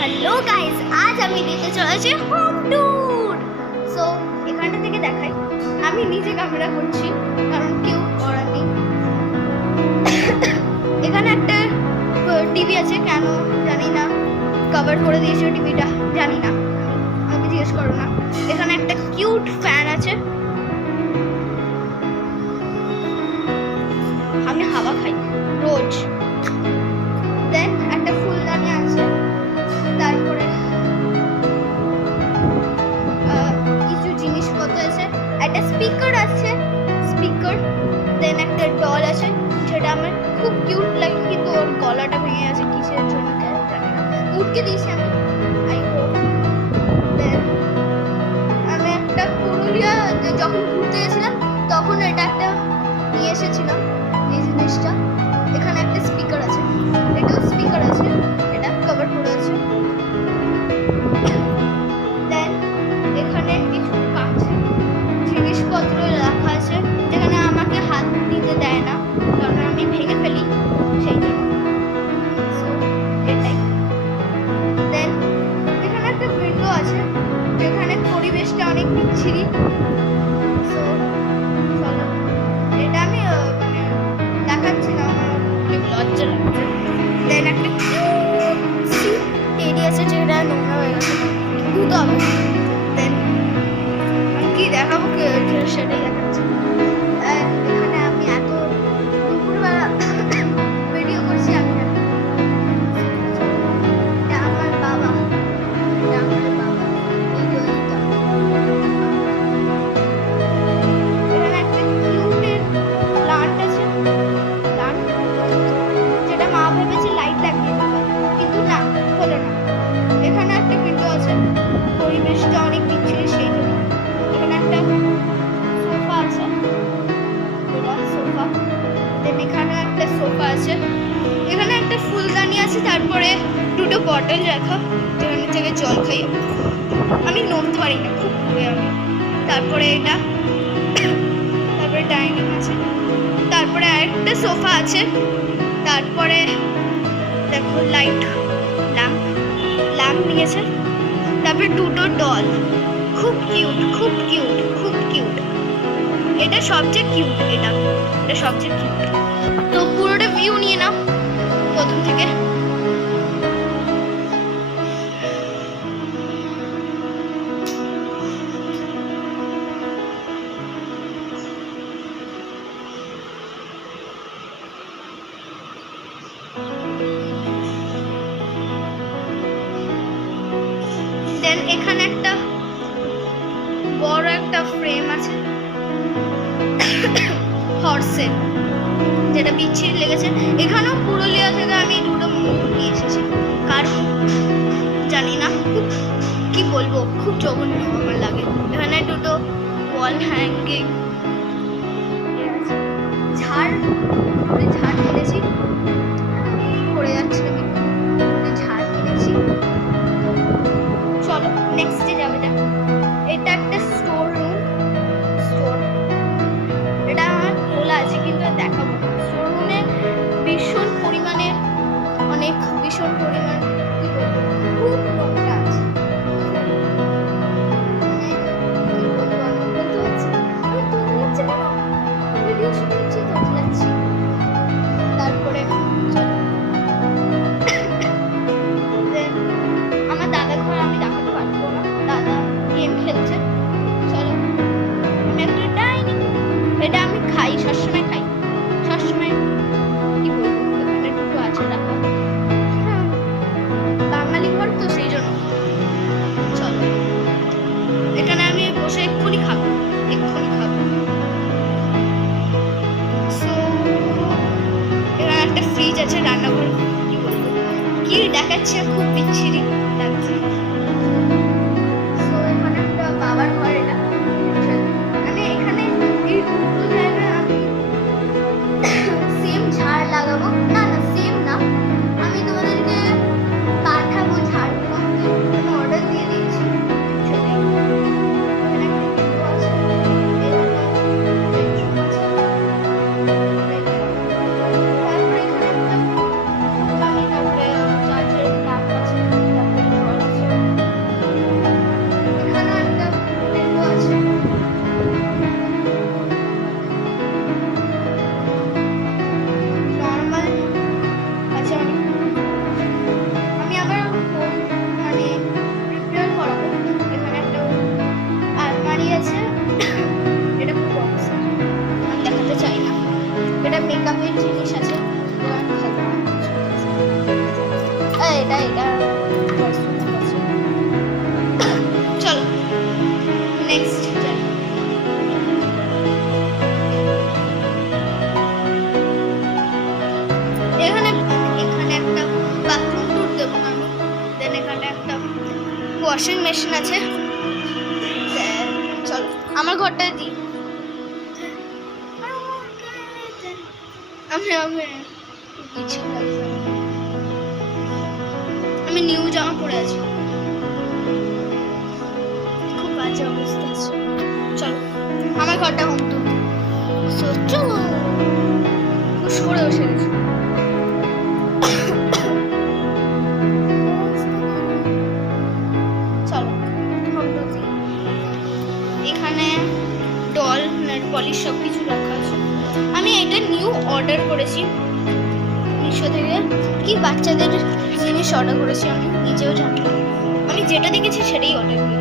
Hello guys, আজ আমি দিতে চলেছি হোম ট্যুর। সো এখানটা থেকে দেখাই, আমি নিজে ক্যামেরা করছি কারণ কেউ করার নেই। এখানে একটা টিভি আছে, কেন জানি না, কভার করে দিয়েছে টিভিটা, জানি না, আমাকে জিজ্ঞেস করো না। এখানে একটা কিউট ফ্যান আছে, আমি হাওয়া খাই রোজ। দেন একটা ফুলদানি আছে, তারপরে কিছু জিনিসপত্র আছে, একটা স্পিকার আছে, দেন একটা ডল আছে যেটা আমার খুব কিউট লাগে, কিন্তু ওর গলাটা ভেঙে আছে কিসের জন্য জানি না, মুটকে দিয়েছি আমি, আই হোপ। দেন আমি একটা পুরুলিয়া যখন ঘুরতে গেছিলাম তখন এটা একটা নিয়ে এসেছিলাম, এই জিনিসটা। এখানে একটা স্পিকার আছে, এটাও স্পিকার আছে, এটা কভার করে আছে। দেন এখানে কিছু কাছে জিনিসপত্র রাখা আছে, যেখানে আমাকে হাত দিতে দেয় না কারণ আমি ভেঙে ফেলি, সেই জন্য। সো এটাই। দেন এখানে একটা উইন্ডো আছে, যেখানে পরিবেশটা অনেক বিচ্ছিরি। সো চলো, এটা আমি মানে দেখাচ্ছি না, আমার অনেক লজ্জা লাগছে। দেন একটা টেডি আছে, যেটা নোংরা হয়ে গেছে, ধুতে হবে। দেন আমি কি দেখাবো, সেটাই দেখাচ্ছি। এখানে আমি এত দুপুরবেলা ভিডিও করছি, আমি জানি। এটা আমার বাবা, ভিডিও দিতে হবে। এখানে একটা কিউটের প্লান্ট আছে, যেটা মা ভেবেছে লাইট লাগিয়ে দেবে, কিন্তু না, হলো না। এখানে একটা উইন্ডো আছে, পরিবেশটা অনেক বিচ্ছিরি, সেই জন্য। এখানে একটা সোফা আছে, এটা সোফা। দেন এখানে একটা সোফা আছে, এখানে একটা ফুলদানি আছে, তারপরে দুটো বটল রাখা, যেখানে থেকে জল খাই। আমি নড়তে পারি না, খুব ঘুরে আমি। তারপরে এটা, তারপরে ডাইনিং আছে, তারপরে আরেকটা সোফা আছে, তারপরে দেখো লাইট, ল্যাম্প নিয়েছে, তারপরে দুটো ডল, খুব কিউট, খুব কিউট, খুব কিউট। এটা সবচেয়ে কিউট, এটা সবচেয়ে কিউট। তো পুরোটা ভিউ নিয়ে নাও প্রথম থেকে। দেন এখানে একটা বড় একটা ফ্রেম আছে হর্সের, যেটা বিচ্ছিরি লেগেছে। এখানেও পুরুলিয়া থেকে আমি দুটো মুকুট নিয়ে এসেছি, কারণ জানি না, কি বলবো, খুব জঘন্য আমার লাগে। এখানে দুটো ওয়াল হ্যাঙ্গিং, ঝাড় কিনেছি, পড়ে যাচ্ছে, আমি ঝাড় কিনেছি। চলো নেক্সটে যাবে। দেখো, এটা একটা স্টোর রুম, এটা আমার খোলা আছে কিন্তু দেখাবো। স্টোর রুমে ভীষণ পরিমাণ কি বলবো, খুব নোংরা আছে, মানে কি বলবো, আমি বলতে পারছি না। আমি তোতলাচ্ছি কেন, ভিডিও শুট করছি, তোতলাচ্ছি। তারপরে আমার দাদা ঘর আমি দেখাতে পারবো না, দাদা গেম খেলছে। চলো, আমি একটা ডাইনিং, এটা আমি খাই, সবসময় খাই, সবসময়। কি বলবো, এখানে দুটো আছে রাখা, হ্যাঁ, বাঙালি ঘর তো সেই জন্য। চলো, এখানে আমি বসে এক্ষুনি খাবো। সো এখানে একটা ফ্রিজ আছে, রান্নাঘর। কি বলবো, কি দেখাচ্ছে, খুব বিচ্ছিরি লাগছে। সো এখানে একটা বাবার ঘর, এটা আমি এখানে এই দুটো জায়গায় আমি সেম ঝাড় লাগাবো, না সেম না, আমি তোমাদেরকে পাঠাবো ঝাড়গুলো, আমি অর্ডার দিয়ে দিয়েছি। তারপরে এখানে একটা চার্জের কাপ আছে, তারপরে এটা এটা চলো নেক্সট এখানে এখানে একটা বাথরুম ট্যুর দেবো না আমি। দেন এখানে একটা ওয়াশিং মেশিন আছে। চলো আমার ঘরটা দিই। আমি আমি কিছু লাগছে না। আমি নিউ জামা পরে আছি, খুব বাজে অবস্থা আছে। চলো আমার ঘরটা হোম ট্যুর। চলো সরে বসে গেছি। চলো এখানে ডল নেল পলিশ সব কিছু রাখা আছে। আমি এটা নিউ অর্ডার করেছি মিশো থেকে। কি বাচ্চাদের জিনিস অর্ডার করেছি আমি নিজেও জানি না, আমি যেটা দেখেছি সেটাই অর্ডার করি।